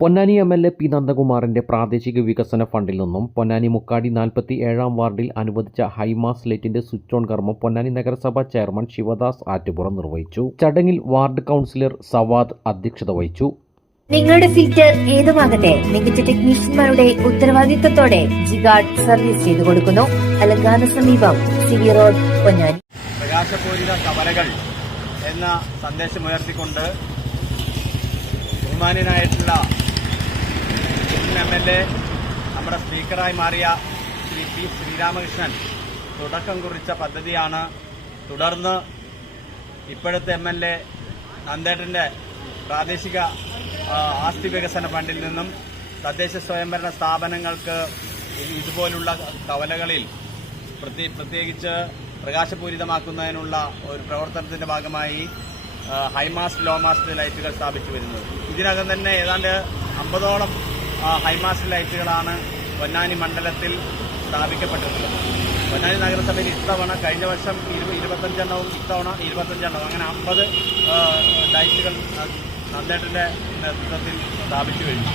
Ponnani MLA. P. നന്ദകുമാറിന്റെ പ്രാദേശിക വികസന ഫണ്ടിൽ നിന്നും പൊന്നാനി മുക്കാടി 47-ാം വാർഡിൽ അനുവദിച്ച ഹൈമാസ് ലൈറ്റിന്റെ സ്വിച്ച് ഓൺ കർമ്മം പൊന്നാനി നഗരസഭാ ചെയർമാൻ ശിവദാസ് ആറ്റുപുറം നിർവഹിച്ചു. ചടങ്ങിൽ വാർഡ് കൗൺസിലർ സവാദ് അധ്യക്ഷത വഹിച്ചു. നിങ്ങളുടെ ഫിൽറ്റർ ഏതുമാകട്ടെ മികച്ച ടെക്നീഷ്യന്മാരുടെ ഉത്തരവാദിത്തത്തോടെ ജിഗാർഡ് സർവീസ് ചെയ്തു കൊടുക്കുന്നു. അലങ്കാന സമീപം സിവി റോഡ്, പൊന്നാനി. പ്രകാശപൂരിത കവലകൾ എന്ന സന്ദേശമുയർത്തിക്കൊണ്ട് ബഹുമാന്യനായിട്ടുള്ള എം.എൽ.എ. നമ്മുടെ സ്പീക്കറായി മാറിയ ശ്രീ പി. ശ്രീരാമകൃഷ്ണൻ തുടക്കം കുറിച്ച പദ്ധതിയാണ്. തുടർന്ന് ഇപ്പോഴത്തെ എം.എൽ.എ. നന്ദേട്ടന്റെ പ്രാദേശിക ആസ്തി വികസന ഫണ്ടിൽ നിന്നും തദ്ദേശ സ്വയംഭരണ സ്ഥാപനങ്ങൾക്ക് ഇതുപോലുള്ള കവലകളിൽ പ്രത്യേകിച്ച് പ്രകാശപൂരിതമാക്കുന്നതിനുള്ള ഒരു പ്രവർത്തനത്തിന്റെ ഭാഗമായി ഹൈമാസ്റ്റ് ലോമാസ്റ്റ് ലൈറ്റുകൾ സ്ഥാപിച്ചു വരുന്നത്. ഇതിനകം തന്നെ ഏതാണ്ട് 50ഓളം ഹൈമാസ്റ്റ് ലൈറ്റുകളാണ് പൊന്നാനി മണ്ഡലത്തിൽ സ്ഥാപിക്കപ്പെട്ടിട്ടുള്ളത്. പൊന്നാനി നഗരസഭയിൽ ഇത്തവണ കഴിഞ്ഞ വർഷം 25എണ്ണവും ഇത്തവണ 25എണ്ണവും അങ്ങനെ 50 ലൈറ്റുകൾ നന്ദേട്ടന്റെ നേതൃത്വത്തിൽ സ്ഥാപിച്ചു കഴിഞ്ഞു.